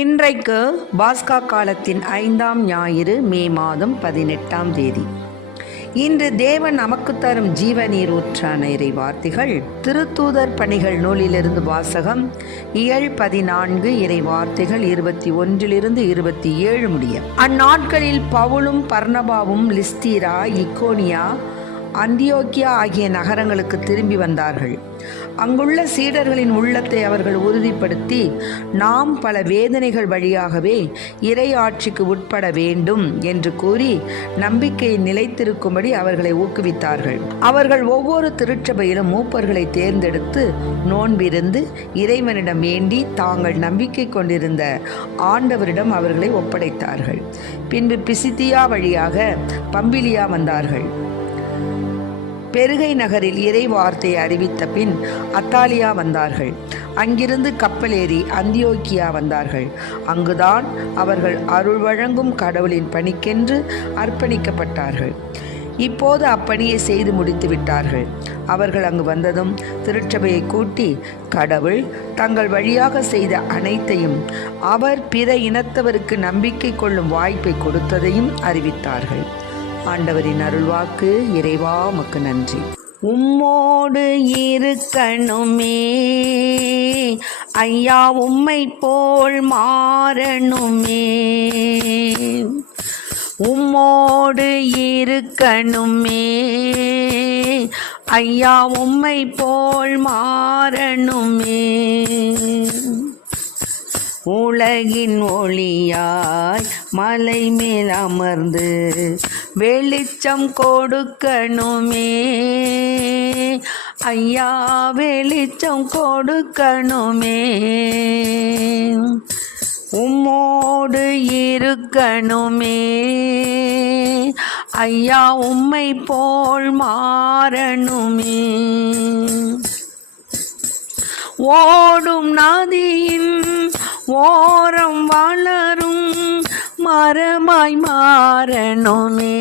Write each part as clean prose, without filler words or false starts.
இன்றைக்கு பாஸ்கா காலத்தின் 5ஆம் ஞாயிறு மே மாதம் 18ஆம் தேதி. இன்று தேவன் நமக்கு தரும் ஜீவ நீர் ஊற்றான இறை வார்த்தைகள் திருத்தூதர் பணிகள் நூலிலிருந்து வாசகம் இயல் 14 இறை வார்த்தைகள் 21 27 முடிய. அந்நாட்களில் பவுலும் பர்னபாவும் லிஸ்தீரா, இக்கோனியா, அந்தியோக்கியா ஆகிய நகரங்களுக்கு திரும்பி வந்தார்கள். அங்குள்ள சீடர்களின் உள்ளத்தை அவர்கள் உறுதிப்படுத்தி, நாம் பல வேதனைகள் வழியாகவே இறை ஆட்சிக்கு உட்பட வேண்டும் என்று கூறி நம்பிக்கையை நிலைத்திருக்கும்படி அவர்களை ஊக்குவித்தார்கள். அவர்கள் ஒவ்வொரு திருச்சபையிலும் மூப்பர்களை தேர்ந்தெடுத்து நோன்பிருந்து இறைவனிடம் வேண்டி தாங்கள் நம்பிக்கை கொண்டிருந்த ஆண்டவரிடம் அவர்களை ஒப்படைத்தார்கள். பின்பு பிசிதியா வழியாக பம்பிலியா வந்தார்கள். பெருகை நகரில் இறை வார்த்தையை அறிவித்த பின் அத்தாலியா வந்தார்கள். அங்கிருந்து கப்பல் ஏறி அந்தியோக்கியா வந்தார்கள். அங்குதான் அவர்கள் அருள் வழங்கும் கடவுளின் பணிக்கென்று அர்ப்பணிக்கப்பட்டார்கள். இப்போது அப்பணியை செய்து முடித்து விட்டார்கள். அவர்கள் அங்கு வந்ததும் திருச்சபையை கூட்டி கடவுள் தங்கள் வழியாக செய்த அனைத்தையும், அவர் பிற இனத்தவருக்கு நம்பிக்கை கொள்ளும் வாய்ப்பை கொடுத்ததையும் அறிவித்தார்கள். ஆண்டவரின் அருள்வாக்கு. இறைவா உமக்கு நன்றி. உம்மோடு இருக்கணுமே ஐயா, உம்மை போல் மாறணுமே. உம்மோடு இருக்கணுமே ஐயா, உம்மை போல் மாறணுமே. உலகின் ஒளியாய் மலை மேல் அமர்ந்து வெளிச்சம் கொடுக்கணுமே ஐயா, வெளிச்சம் கொடுக்கணுமே. உம்மோடு இருக்கணுமே ஐயா, உம்மை போல் மாறணுமே. ஓடும் நதியின் ஓரம் வளரும் மரமாய் மாறணுமே.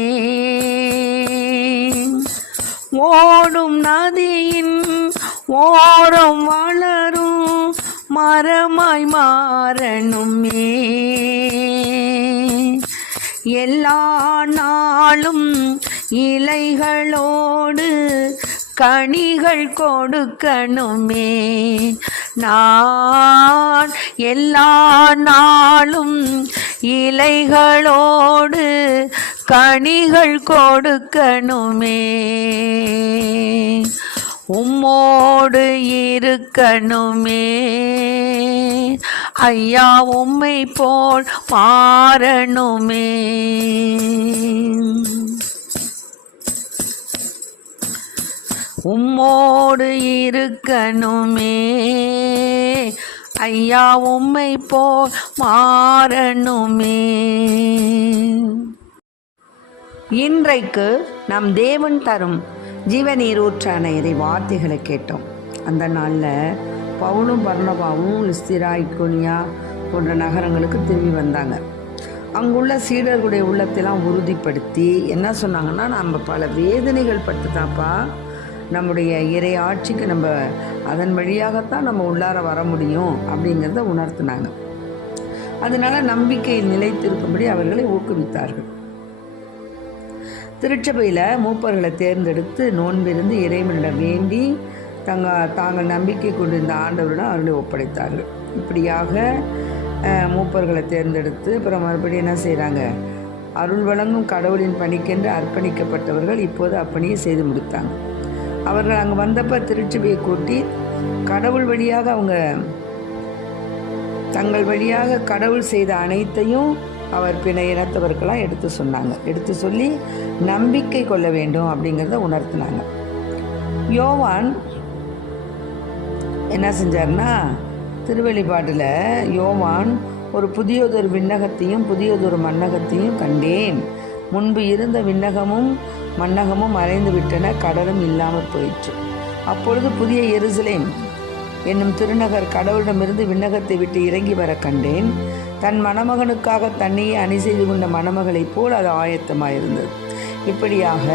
ஓடும் நதியின் ஓரம் வளரும் மரமாய் மாறணுமே. எல்லா நாளும் இலைகளோடு கனிகள் கொடுக்கணுமே. நான் எல்லா நாளும் இலைகளோடு கனிகள் கொடுக்கணுமே. உம்மோடு இருக்கணுமே ஐயா, உம்மை போல் மாறணுமே. உம்மோடு இருக்கணுமே ஐயா, உம்மை போல் மாறணுமே. இன்றைக்கு நம் தேவன் தரும் ஜீவநீரூற்றான இறை வார்த்தைகளை கேட்டோம். அந்த நாளில் பவுலும் பர்னபாவும் லிஸ்திரா, இக்கோனியா போன்ற நகரங்களுக்கு திரும்பி வந்தாங்க. அங்குள்ள சீடர்களுடைய உள்ளத்தைலாம் உறுதிப்படுத்தி என்ன சொன்னாங்கன்னா, நம்ம பல வேதனைகள் பட்டுதான்ப்பா நம்முடைய இறை ஆட்சிக்கு நம்ம அதன் வழியாகத்தான் நம்ம உள்ளார வர முடியும் அப்படிங்கிறத உணர்த்தினாங்க. அதனால நம்பிக்கையில் நிலைத்திருக்கும்படி அவர்களை ஊக்குவித்தார்கள். திருச்சபையில் மூப்பர்களை தேர்ந்தெடுத்து நோன்பிருந்து இறைவனிடம் வேண்டி தாங்கள் நம்பிக்கை கொண்டிருந்த ஆண்டவரிடம் அவர்களை ஒப்படைத்தார்கள். இப்படியாக மூப்பர்களை தேர்ந்தெடுத்து அப்புறம் மறுபடியும் என்ன செய்கிறாங்க, அருள் வழங்கும் கடவுளின் பணிக்கென்று அர்ப்பணிக்கப்பட்டவர்கள் இப்போது அப்பணியை செய்து முடித்தாங்க. அவர்கள் அங்கே வந்தப்போ திருச்சபையை கூட்டி கடவுள் வழியாக அவங்க தங்கள் வழியாக கடவுள் செய்த அனைத்தையும் அவர் பிற இனத்தவர்களாம் எடுத்து சொல்லி நம்பிக்கை கொள்ள வேண்டும் அப்படிங்கிறத உணர்த்தினாங்க. யோவான் என்ன செஞ்சார்னா, திருவெளிப்பாட்டில் யோவான் ஒரு புதியதொரு விண்ணகத்தையும் புதியதொரு மண்ணகத்தையும் கண்டேன். முன்பு இருந்த விண்ணகமும் மண்ணகமும் மறைந்து விட்டன, கடலும் இல்லாமல் போயிற்று. அப்பொழுது புதிய எருசலேம் என்னும் திருநகர் கடவுளிடமிருந்து விண்ணகத்தை விட்டு இறங்கி வர கண்டேன். தன் மணமகனுக்காக தன்னையே அணி செய்து கொண்ட மணமகளைப் போல் அது ஆயத்தமாயிருந்தது. இப்படியாக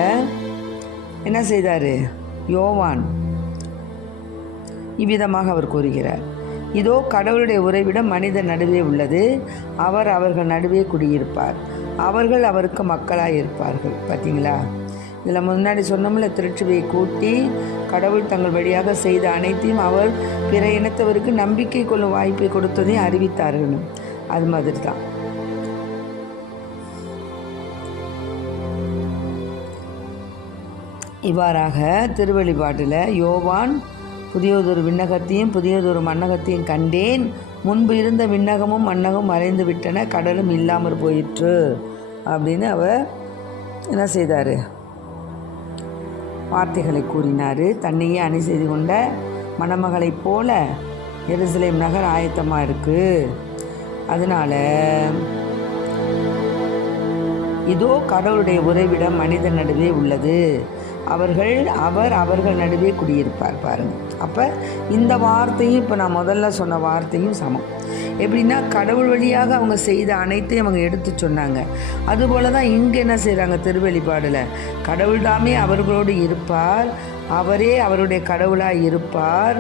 என்ன செய்தார் யோவான்? இவ்விதமாக அவர் கூறுகிறார், இதோ கடவுளுடைய உறைவிடம் மனிதர் நடுவே உள்ளது, அவர் அவர்கள் நடுவே குடியிருப்பார், அவர்கள் அவருக்கு மக்களாக இருப்பார்கள். பார்த்தீங்களா? இதில் முன்னாடி சொன்னோம்ல, திருச்சபையை கூட்டி கடவுள் தங்கள் வழியாக செய்த அனைத்தையும் அவர் பிற இனத்தவருக்கு நம்பிக்கை கொள்ளும் வாய்ப்பை கொடுத்ததையும் அறிவித்தார்கள். அது மாதிரி தான். இவ்வாறாக திருவெளிப்பாட்டில் யோவான் புதியதொரு விண்ணகத்தையும் புதியதொரு மண்ணகத்தையும் கண்டேன், முன்பு இருந்த விண்ணகமும் மண்ணகமும் மறைந்து விட்டன, கடலும் இல்லாமற் போயிற்று அப்படின்னு அவர் என்ன செய்தார்? வார்த்தைகளை கூறினார். தன்னையே அணி செய்து கொண்ட மணமகளைப் போல எருசலேம் நகர் ஆயத்தமாக இருக்குது. அதனால் இதோ கடவுளுடைய உறைவிடம் மனிதன் நடுவே உள்ளது, அவர் அவர்கள் நடுவே குடியிருப்பார். பாருங்கள், அப்போ இந்த வார்த்தையும் இப்போ நான் முதல்ல சொன்ன வார்த்தையும் சமம். எப்படின்னா, கடவுள் வழியாக அவங்க செய்த அனைத்தையும் அவங்க எடுத்து சொன்னாங்க. அதுபோல தான் இங்கே என்ன செய்கிறாங்க? திருவெளிப்பாடில் கடவுள் தாமே அவர்களோடு இருப்பார், அவரே அவருடைய கடவுளாக இருப்பார்,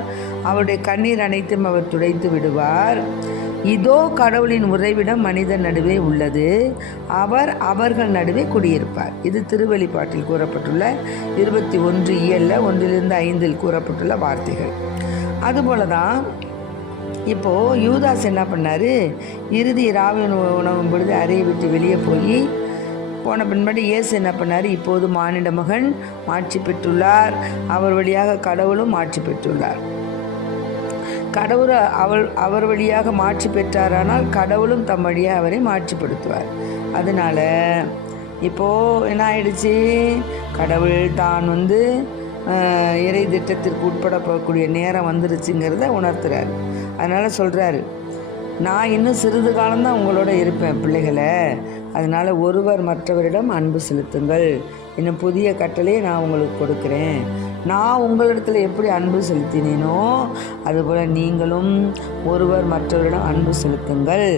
அவருடைய கண்ணீர் அனைத்தும் அவர் துடைத்து விடுவார். இதோ கடவுளின் உறைவிடம் மனிதன் நடுவே உள்ளது, அவர் அவர்கள் நடுவே குடியிருப்பார். இது திருவெளிப்பாட்டில் கூறப்பட்டுள்ள 21 இயலில் 1-5 கூறப்பட்டுள்ள வார்த்தைகள். அதுபோல தான் இப்போது யூதாஸ் என்ன பண்ணார்? இறுதி ராவின் உணவும் பொழுது அறையை விட்டு வெளியே போன பின்படி இயேசு என்ன பண்ணார்? இப்போது மானிட மகன் மாட்சி பெற்றுள்ளார், அவர் வழியாக கடவுளும் மாட்சி பெற்றுள்ளார். கடவுள் அவர் வழியாக மாட்சி பெற்றாரானால் கடவுளும் தம் வழியாக அவரை மாட்சிப்படுத்துவார். அதனால் இப்போது என்ன ஆயிடுச்சு? கடவுள் தான் இறை திட்டத்திற்கு உட்பட போகக்கூடிய நேரம் வந்துருச்சுங்கிறத உணர்த்துறாரு. அதனால் சொல்கிறாரு, நான் இன்னும் சிறிது காலம்தான் உங்களோட இருப்பேன் பிள்ளைகளை, அதனால் ஒருவர் மற்றவரிடம் அன்பு செலுத்துங்கள், இன்னும் புதிய கட்டளையை நான் உங்களுக்கு கொடுக்குறேன். நான் உங்களிடத்தில் எப்படி அன்பு செலுத்தினேனோ அதுபோல் நீங்களும் ஒருவர் மற்றவரிடம் அன்பு செலுத்துங்கள்.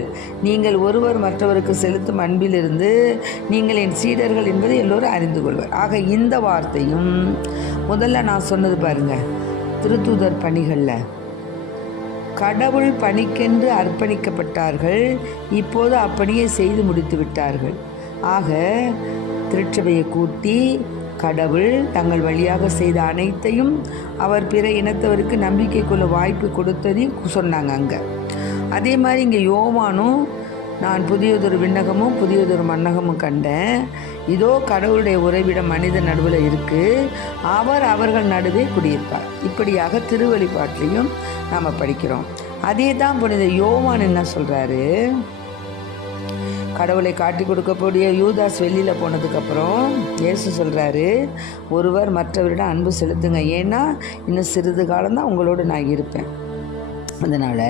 நீங்கள் ஒருவர் மற்றவருக்கு செலுத்தும் அன்பிலிருந்து நீங்கள் என் சீடர்கள் என்பதை எல்லோரும் அறிந்து கொள்வர். ஆக இந்த வார்த்தையும் முதல்ல நான் சொன்னது பாருங்கள், திருத்தூதர் பணிகளில் கடவுள் பணிக்கென்று அர்ப்பணிக்கப்பட்டார்கள், இப்போது அப்பணியை செய்து முடித்து விட்டார்கள். ஆக திருச்சபையை கூட்டி கடவுள் தங்கள் வழியாக செய்த அனைத்தையும் அவர் பிற இனத்தவருக்கு நம்பிக்கை கொள்ள வாய்ப்பு கொடுத்ததையும் சொன்னாங்க அங்கே. அதே மாதிரி இங்கே யோவானும், நான் புதியதொரு விண்ணகமும் புதியதொரு மண்ணகமும் கண்டேன், இதோ கடவுளுடைய உறைவிடம் மனித நடுவில் இருக்குது, அவர் அவர்கள் நடுவே குடியிருப்பார். இப்படியாக திருவெளிப்பாட்டிலையும் நாம் படிக்கிறோம். அதே தான் புனித யோவான் என்ன சொல்கிறாரு? கடவுளை காட்டி கொடுக்கக்கூடிய யூதாஸ் வெளியில் போனதுக்கப்புறம் இயேசு சொல்கிறாரு, ஒருவர் மற்றவரிடம் அன்பு செலுத்துங்க, ஏன்னா இன்னும் சிறிது காலம்தான் உங்களோடு நான் இருப்பேன். அதனால்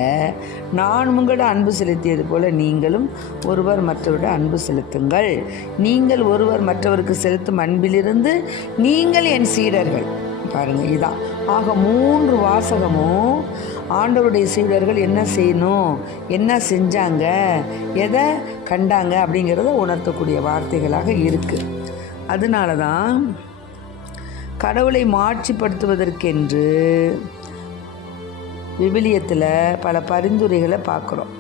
நான் உங்களிடம் அன்பு செலுத்தியது போல் நீங்களும் ஒருவர் மற்றவரிடம் அன்பு செலுத்துங்கள். நீங்கள் ஒருவர் மற்றவருக்கு செலுத்தும் அன்பிலிருந்து நீங்கள் என் சீடர்கள். பாருங்கள், இதுதான். ஆக 3 வாசகமும் ஆண்டவருடைய சீடர்கள் என்ன செய்யணும், என்ன செஞ்சாங்க, எதை கண்டாங்க அப்படிங்கிறத உணர்த்தக்கூடிய வார்த்தைகளாக இருக்குது. அதனால தான் கடவுளை மாட்சிப்படுத்துவதற்கென்று விவிலியத்தில் பல பரிந்துரைகளை பார்க்குறோம்.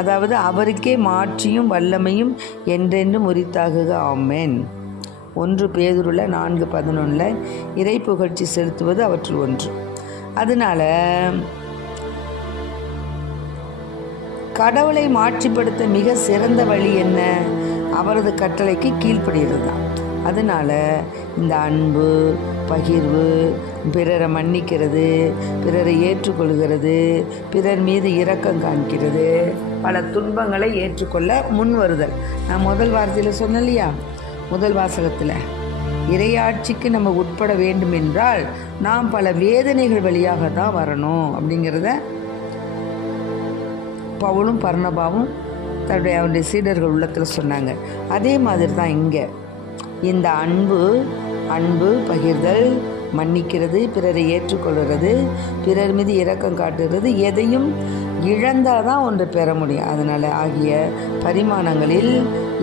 அதாவது அவருக்கே மாட்சியும் வல்லமையும் என்றென்றும் உரித்தாகுக, ஆமென். 1 பேதுருல 4:11 இறை புகழ்ச்சி செலுத்துவது அவற்றுள் ஒன்று. அதனால் கடவுளை மாட்சிப்படுத்த மிக சிறந்த வழி என்ன? அவரது கட்டளைக்கு கீழ்ப்படுகிறது தான். அதனால் இந்த அன்பு, பகிர்வு, பிறரை மன்னிக்கிறது, பிறரை ஏற்றுக்கொள்கிறது, பிறர் மீது இரக்கம் காண்கிறது, பல துன்பங்களை ஏற்றுக்கொள்ள முன் வருதல். நான் முதல் வார்த்தையில் சொன்னேன் இல்லையா, முதல் வாசகத்தில், இறையாட்சிக்கு நம்ம உட்பட வேண்டும் என்றால் நாம் பல வேதனைகள் வழியாக தான் வரணும் அப்படிங்கிறத பவுலும் பர்னபாவும் அவருடைய சீடர்கள் உள்ளத்தில் சொன்னாங்க. அதே மாதிரி தான் இங்கே இந்த அன்பு பகிர்தல், மன்னிக்கிறது, பிறரை ஏற்றுக்கொள்கிறது, பிறர் மீது இரக்கம் காட்டுகிறது, எதையும் இழந்தால் தான் ஒன்று பெற முடியும். அதனால் ஆகிய பரிமாணங்களில்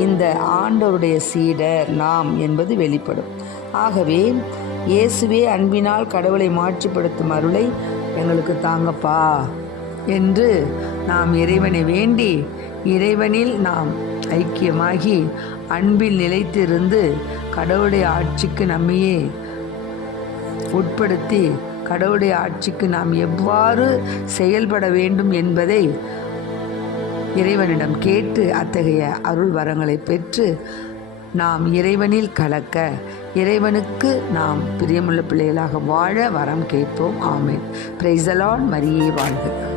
இந்த ஆண்டவருடைய சீடர் நாம் என்பது வெளிப்படும். ஆகவே இயேசுவே அன்பினால் கடவுளை மாட்சிப்படுத்தும் அருளை எங்களுக்கு தாங்கப்பா என்று நாம் இறைவனை வேண்டி இறைவனில் நாம் ஐக்கியமாகி அன்பில் நிலைத்திருந்து கடவுளுடைய ஆட்சிக்கு நம்மையே உட்படுத்தி கடவுளுடைய ஆட்சிக்கு நாம் எவ்வாறு செயல்பட வேண்டும் என்பதை இறைவனிடம் கேட்டு அத்தகைய அருள் வரங்களை பெற்று நாம் இறைவனில் கலக்க இறைவனுக்கு நாம் பிரியமுள்ள பிள்ளைகளாக வாழ வரம் கேட்போம். ஆமென். Praise the Lord. மரியே வாழ்க.